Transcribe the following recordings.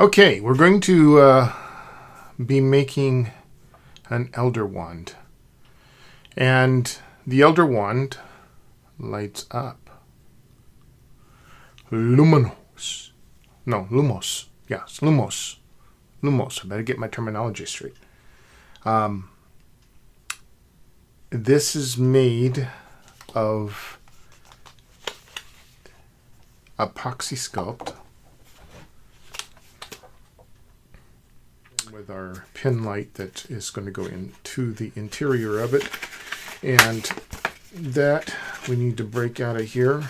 Okay, we're going to be making an elder wand. And the elder wand lights up. Luminos. No, lumos. Yes, lumos. Lumos. I better get my terminology straight. This is made of epoxy sculpt with our pin light that is going to go into the interior of it, and that we need to break out of here.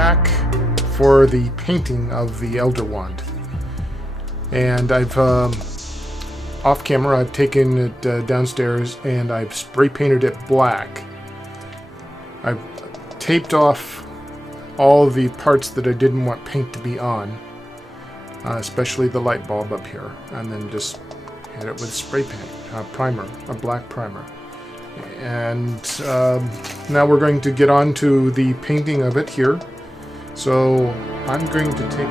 back for the painting of the Elder Wand. And I've, off camera, I've taken it downstairs and I've spray painted it black. I've taped off all the parts that I didn't want paint to be on, especially the light bulb up here, and then just hit it with spray paint, primer, a black primer. And now we're going to get on to the painting of it here. So I'm going to take